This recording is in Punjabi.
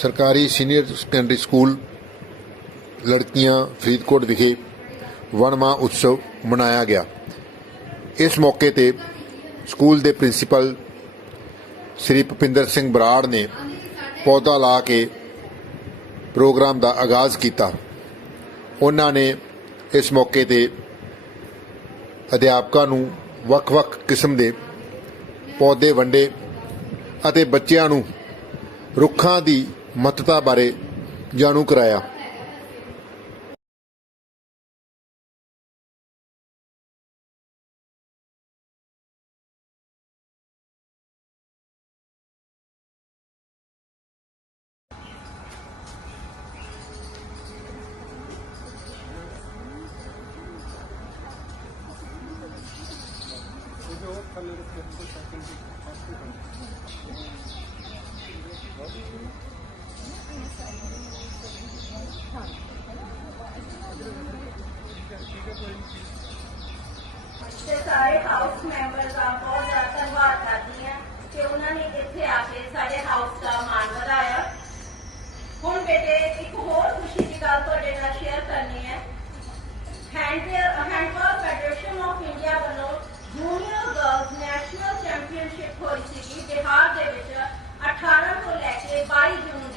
ਸਰਕਾਰੀ ਸੀਨੀਅਰ ਸੈਕੰਡਰੀ ਸਕੂਲ ਲੜਕੀਆਂ ਫਰੀਦਕੋਟ ਵਿਖੇ ਵਣਮਾ ਉਤਸਵ ਮਨਾਇਆ ਗਿਆ। ਇਸ ਮੌਕੇ ਤੇ ਸਕੂਲ ਦੇ ਪ੍ਰਿੰਸੀਪਲ ਸ੍ਰੀ ਭੁਪਿੰਦਰ ਸਿੰਘ ਬਰਾੜ ਨੇ ਪੌਦਾ ਲਾ ਕੇ ਪ੍ਰੋਗਰਾਮ ਦਾ ਆਗਾਜ਼ ਕੀਤਾ। ਉਹਨਾਂ ਨੇ ਇਸ ਮੌਕੇ ਤੇ ਅਧਿਆਪਕਾਂ ਨੂੰ ਵੱਖ-ਵੱਖ ਕਿਸਮ ਦੇ ਪੌਦੇ ਵੰਡੇ ਅਤੇ ਬੱਚਿਆਂ ਨੂੰ ਰੁੱਖਾਂ ਦੀ ਮਹੱਤਤਾ ਬਾਰੇ ਜਾਣੂ ਕਰਾਇਆ। ਤੇ ਸਾਰੇ ਹਾਊਸ ਮੈਂਬਰਸ ਦਾ ਬਹੁਤ ਜ਼ਿਆਦਾ ਧੰਨਵਾਦ ਕਰਦੀ ਹਾਂ ਕਿ ਉਹਨਾਂ ਨੇ ਇੱਥੇ ਆ ਕੇ ਸਾਡੇ ਹਾਊਸ ਦਾ ਮਾਣ ਵਧਾਇਆ ਹੁਣ ਬੇਟੇ ਇੱਕ ਹੋਰ ਖੁਸ਼ੀ ਦੀ ਗੱਲ ਤੁਹਾਡੇ ਨਾਲ ਸ਼ੇਅਰ ਕਰਨੀ ਹੈ ਹੈਂਡਵੇਅਰ ਨੈਸ਼ਨਲ ਦੇ ਵਿੱਚ 18 ਤੋਂ ਲੈ ਕੇ 22 ਜੂਨ